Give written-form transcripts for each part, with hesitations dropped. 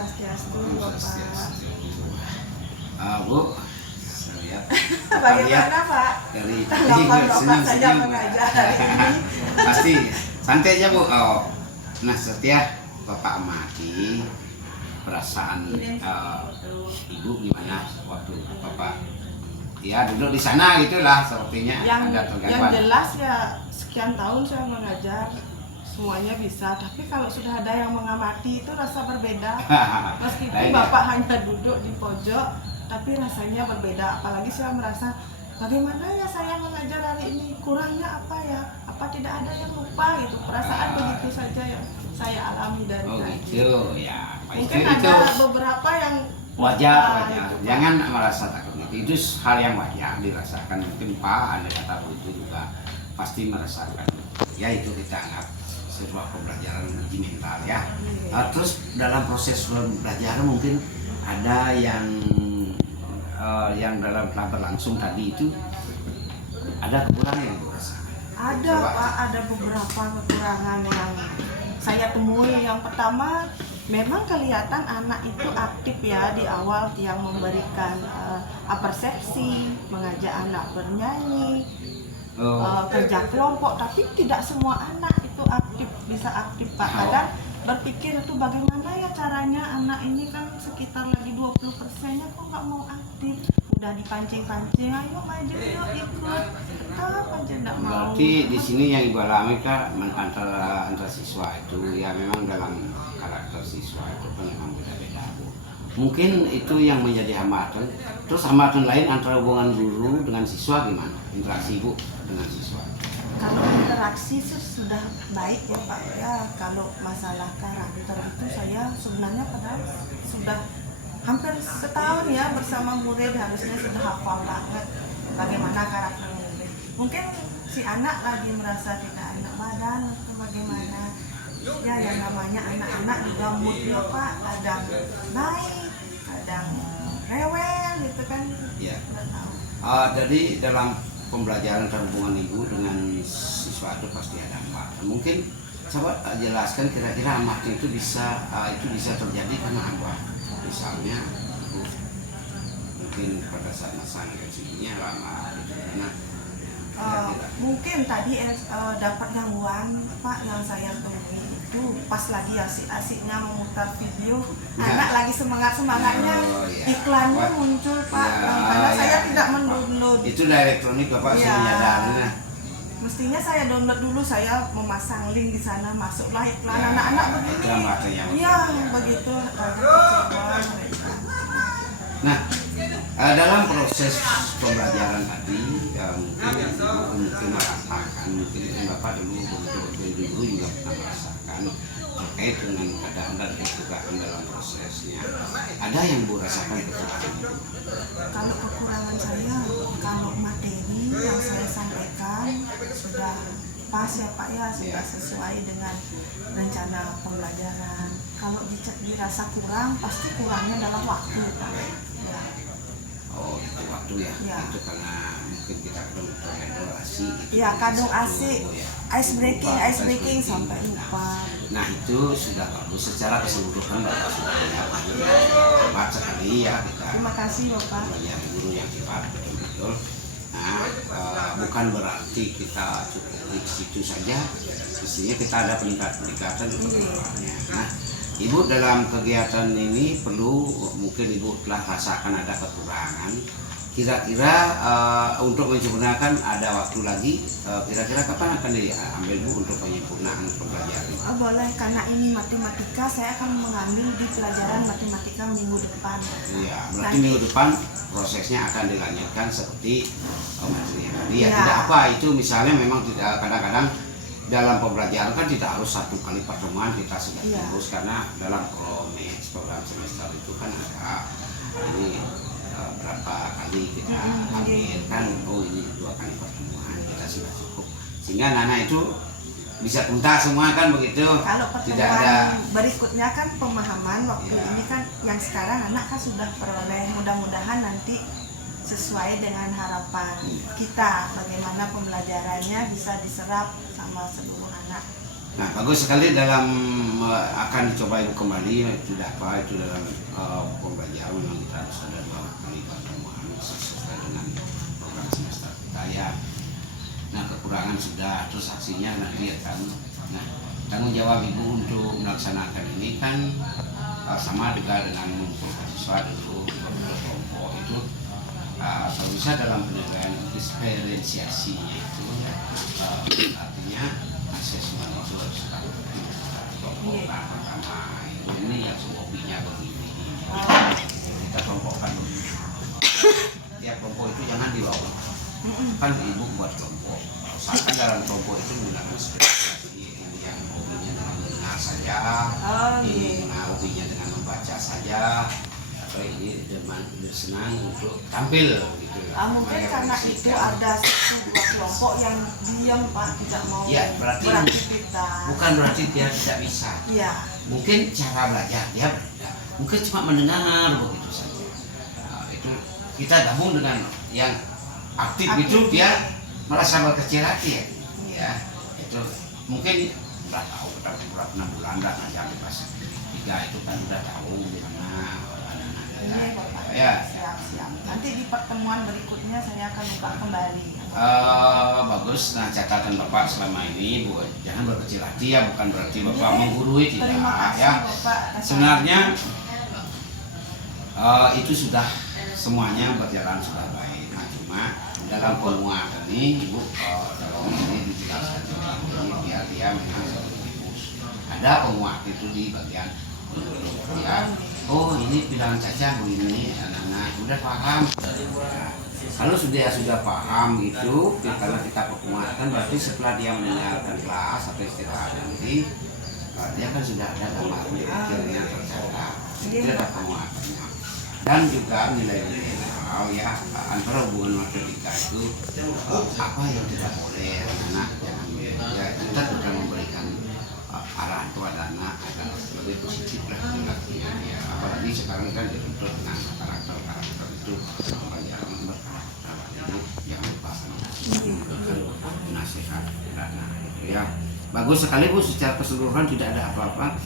Swastiastu, Om Bapak. Swastiastu. Bu, saya lihat Bagaimana Pak? dari Tanggapan Bapak saja senyum-senyum. mengajar hari ini. Pasti santai aja Bu. Oh, nah setia Bapak amati perasaan Ibu gimana waktu Bapak ya duduk di sana gitulah sepertinya Yang ada tergangguan. jelas ya sekian tahun saya mengajar semuanya bisa, tapi kalau sudah ada yang mengamati itu rasa berbeda. Meskipun Lain ya? Bapak hanya duduk di pojok, tapi rasanya berbeda. Apalagi saya merasa bagaimana ya saya mengajar hari ini, kurangnya apa ya? Apa tidak ada yang lupa gitu? Perasaan begitu saja yang saya alami dari Oh tadi. gitu ya. Mungkin itu ada beberapa yang wajar, lupa wajar. gitu, Pak. Jangan merasa takut gitu. Itu hal yang wajar dirasakan. Mungkin Pak, ada kata Bu itu juga pasti merasakan. Ya itu kita anggap sebuah pembelajaran uji mental ya. Terus dalam proses pembelajaran mungkin ada yang dalam telah berlangsung tadi itu ada kekurangan yang dirasakan. Ada Pak, ada beberapa kekurangan yang saya temui. Yang pertama, memang kelihatan anak itu aktif ya di awal yang memberikan persepsi, mengajak anak bernyanyi, kerja kelompok, tapi tidak semua anak itu bisa aktif Pak. Kadang berpikir itu bagaimana ya caranya anak ini kan sekitar lagi 20%-nya kok nggak mau aktif. Udah dipancing-pancing, ayo maju yuk ikut, tetap aja nggak mau. Berarti di sini yang Ibu alami Kak antara siswa itu ya memang dalam karakter siswa itu kan memang beda-beda Bu. Mungkin itu yang menjadi hambatan. Terus hambatan lain antara hubungan guru dengan siswa gimana? Interaksi Ibu dengan siswa. Kalau interaksi sih sudah baik ya Pak ya. Kalau masalah karakter itu saya sebenarnya padahal sudah hampir setahun ya bersama murid, harusnya sudah hafal banget bagaimana karakter murid. Mungkin si anak lagi merasa tidak enak badan atau bagaimana. Ya yang namanya anak-anak juga moodnya Pak, kadang baik, kadang rewel gitu kan. Ya. Nggak tahu. Jadi dalam pembelajaran terhubungan Ibu dengan siswa itu pasti ada hambatan. Mungkin coba jelaskan kira-kira hambatan itu bisa terjadi karena apa? Misalnya Ibu mungkin pada saat masa agresinya lama gitu karena mungkin tadi dapat gangguan Pak yang saya temui itu pas lagi asik-asiknya memutar video, anak lagi semangat-semangatnya iklannya muncul Pak, karena saya tidak mendownload. Itu dari elektronik Bapak sudah menyadarinya. Mestinya saya download dulu, saya memasang link di sana, masuklah iklan anak-anak begini. Iya begitu. Nah, dalam proses pembelajaran tadi mungkin merasakan, mungkin Bapak dulu juga pernah merasakan terkait dengan keadaan dan kesukaan dalam prosesnya. Ada yang Bu rasakan kekurangan itu? Kalau kekurangan saya, kalau materi yang saya sampaikan sudah pas ya Pak ya, sudah sesuai dengan rencana pembelajaran. Kalau dirasa kurang, pasti kurangnya adalah waktu Pak. Ya. Oh, itu waktu ya? Itu karena mungkin kita belum terrenovasi gitu. Ya, kadung asik, ice breaking sampai lupa. Nah itu sudah bagus, secara keseluruhan Bapak sudah melihat hebat sekali ya kita. Terima kasih Bapak. Yang guru yang hebat betul-betul. Nah, bukan berarti kita cukup di situ saja, mestinya kita ada peningkatan untuk kedepannya. Nah, Ibu dalam kegiatan ini perlu mungkin Ibu telah rasakan ada kekurangan. Kira-kira untuk menyempurnakan ada waktu lagi, kira-kira kapan akan diambil Bu untuk penyempurnaan pembelajaran? Boleh, karena ini matematika, saya akan mengambil di pelajaran matematika minggu depan. Iya, berarti minggu depan prosesnya akan dilanjutkan seperti materi yang tadi ya. Tidak apa itu misalnya memang tidak, kadang-kadang dalam pembelajaran kan tidak harus satu kali pertemuan kita sudah lulus, karena dalam program semester itu kan ada ini berapa kali kita ambil kan, oh ini 2 kali pertemuan kita sudah cukup, sehingga anak-anak itu bisa tuntas semua kan begitu. Kalau pertemuan tidak ada berikutnya kan pemahaman waktu ini kan yang sekarang anak kan sudah peroleh, mudah-mudahan nanti sesuai dengan harapan kita bagaimana pembelajarannya bisa diserap sama seluruh anak. Nah, bagus sekali dalam akan dicoba Ibu kembali tidak apa itu dalam pembelajaran memang kita harus ada 2 kali pertemuan sesuai dengan program semester kita ya. Nah, kekurangan sudah, terus aksinya nanti akan. Nah, tanggung jawab Ibu untuk melaksanakan ini kan sama juga dengan mengumpulkan siswa dulu kelompok itu kalau bisa dalam penilaian diferensiasinya itu artinya asesmen itu harus dilakukan kelompokkan pertama ini yang hobinya begini kita kelompokkan begini tiap kelompok itu jangan dibawa kan Ibu buat kelompok usahakan dalam kelompok itu menggunakan spesialisasi ini yang hobinya dengan mendengar saja ini hobinya dengan membaca saja atau ini senang untuk tampil gitu mungkin karena itu ada 1-2 kelompok yang diam Pak, tidak mau ya, berarti beraktivitas. Bukan berarti dia tidak bisa Ya. Mungkin cara belajar dia berbeda mungkin cuma mendengar begitu saja. Nah, itu kita gabung dengan yang aktif itu dia merasa berkecil hati ya itu mungkin udah tahu kita udah 6 bulan udah ngajar di kelas 3 itu kan udah tahu gimana Iya, Bapak. ya Siap. Nanti di pertemuan berikutnya saya akan buka kembali. Bagus. Nah, catatan Bapak selama ini Bu, jangan berkecil hati ya, bukan berarti Bapak Iya, menggurui tidak terima kasih, ya. Bapak. Sebenarnya itu sudah semuanya berjalan sudah baik. Nah, cuma dalam penguatan ini Ibu dalam ini dijelaskan ini biar dia memang ada penguat itu di bagian ya. Oh, ini bilangan caca begini anak-anak udah paham. Nah, kalau sudah paham gitu, kalau kita penguatkan berarti setelah dia mendengarkan kelas atau istirahat nanti dia kan sudah ada gambaran detailnya tercatat. Itu ada penguatannya. Dan juga nilai-nilai ya antara hubungan matematika itu apa yang tidak boleh anak jangan ya kita sudah memberikan arahan kepada anak agar lebih positif lah perilakunya ya apalagi sekarang kan dituntut dengan karakter itu pembelajaran berkarakter jadi jangan lupa nasihat dan ya bagus sekali Bu secara keseluruhan tidak ada apa-apa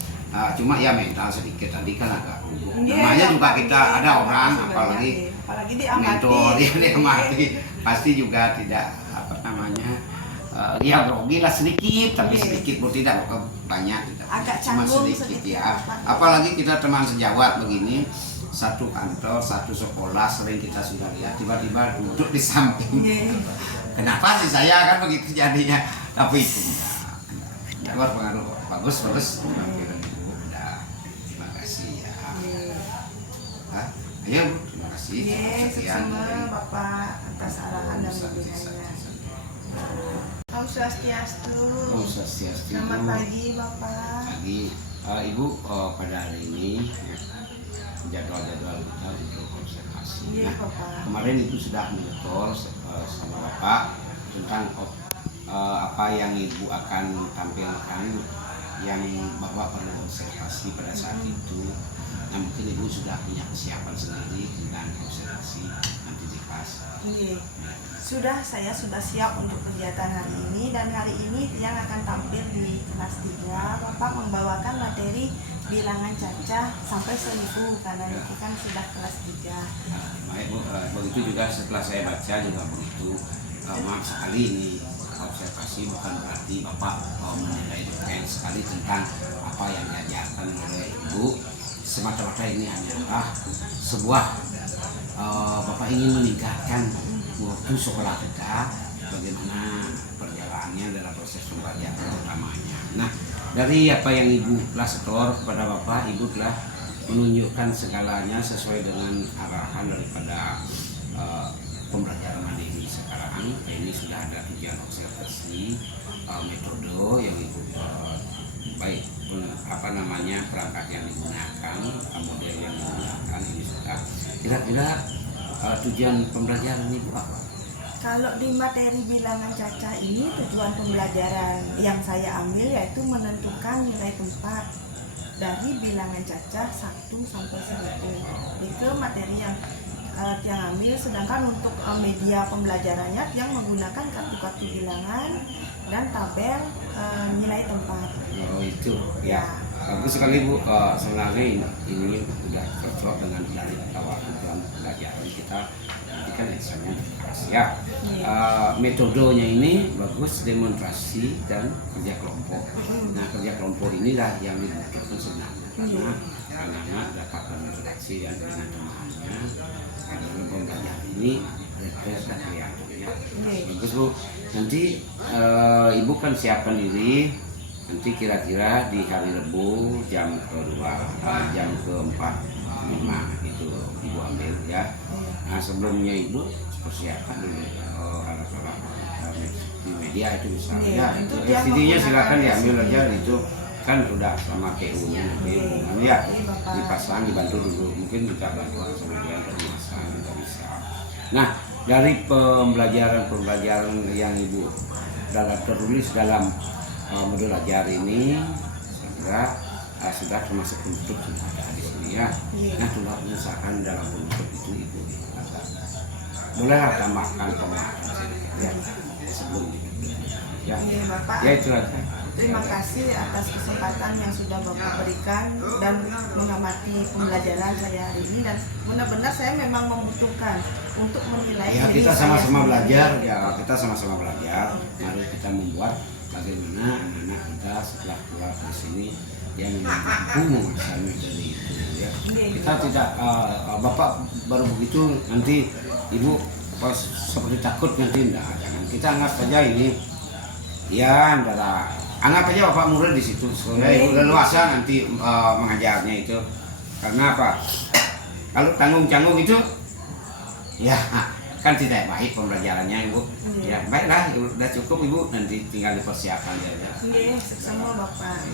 cuma ya mental sedikit tadi kan agak namanya juga kita ada orang apalagi mentor yang diamati pasti juga tidak apa namanya ya grogi lah sedikit tapi sedikit Bu tidak banyak agak cuma canggung sedikit ya apalagi kita teman sejawat begini satu kantor satu sekolah sering kita sudah lihat tiba-tiba duduk di samping kenapa sih saya kan begitu jadinya tapi itu enggak berpengaruh bagus penampilan Ibu udah terima kasih ya ayo Bu terima kasih sekian Bapak atas arahan dan bimbingannya. Om Swastiastu. Om Swastiastu. Selamat pagi Bapak. Pagi Ibu pada hari ini jadwal-jadwal kita untuk observasi. Iya Bapak. Kemarin itu sudah menyetor sama Bapak tentang apa yang Ibu akan tampilkan yang Bapak perlu observasi pada saat itu. Nah, mungkin Ibu sudah punya kesiapan sendiri dengan observasi nanti di kelas. Iya. Saya sudah siap untuk kegiatan hari ini dan hari ini yang akan tampil di kelas 3 Bapak membawakan materi bilangan cacah sampai 1000 karena itu kan sudah kelas 3. Baik Bu, begitu juga setelah saya baca juga begitu maaf sekali ini observasi bukan berarti Bapak menilai detail sekali tentang apa yang diajarkan oleh Ibu semata-mata ini hanyalah sebuah Bapak ingin meningkatkan waktu sekolah kita bagaimana perjalanannya dalam proses pembelajaran utamanya. Nah, dari apa yang Ibu telah setor kepada Bapak, Ibu telah menunjukkan segalanya sesuai dengan arahan daripada pembelajaran mandiri sekarang. Ini sudah ada tujuan observasi, metode yang Ibu baik perangkat yang digunakan, model yang digunakan ini sudah kira-kira tujuan pembelajaran Ibu apa? Kalau di materi bilangan cacah ini tujuan pembelajaran yang saya ambil yaitu menentukan nilai tempat dari bilangan cacah 1 sampai 1000. Itu materi yang tiang hamil, sedangkan untuk media pembelajarannya tiang menggunakan kartu-kartu bilangan dan tabel nilai tempat. Oh itu ya, bagus sekali Bu. Sebenarnya ini udah cocok dengan dari awal program pembelajaran kita. Nanti kan eksamnya ya. Metodenya ini bagus, demonstrasi dan kerja kelompok. Nah kerja kelompok inilah yang dibutuhkan sebenarnya karena anak-anak dapat berinteraksi dengan teman-temannya. Karena pembelajaran ini refresh dan kreatif ya. Bagus Bu. Nanti Ibu kan siapkan diri. Nanti kira-kira di hari Rabu jam kedua, jam keempat, 5 itu Ibu ambil ya. Nah sebelumnya Ibu persiapkan dulu alat-alat di media itu bisa ya. Itu CD-nya silakan diambil aja, itu kan udah sama PU-nya nanti ya dipasang, dibantu dulu, mungkin kita bantuan sama dia untuk memasang juga bisa. Nah dari pembelajaran yang Ibu tertulis dalam modul ajar ini sudah termasuk penutup sudah ada di sini ya. Nah coba misalkan dalam penutup itu Ibu bolehlah tambahkan pemahaman ya sebelum ya. Bapak, Ya itu aja. terima kasih atas kesempatan yang sudah Bapak berikan dan mengamati pembelajaran saya hari ini, dan benar-benar saya memang membutuhkan untuk menilai Ya diri kita saya sama-sama sendiri. belajar ya, kita sama-sama belajar. Mari kita membuat bagaimana anak-anak kita setelah keluar dari sini yang mampu menguasai materi itu ya. Kita tidak Bapak baru begitu nanti Ibu seperti takut nanti enggak, jangan. Kita anggap saja ini ya antara anggap aja Bapak murid di situ supaya Ibu leluasa nanti mengajarnya itu. Karena apa? Kalau tanggung-tanggung itu ya kan tidak baik pembelajarannya Ibu. Ya baiklah, udah cukup Ibu, nanti tinggal dipersiapkan saja. Iya, semua Bapak.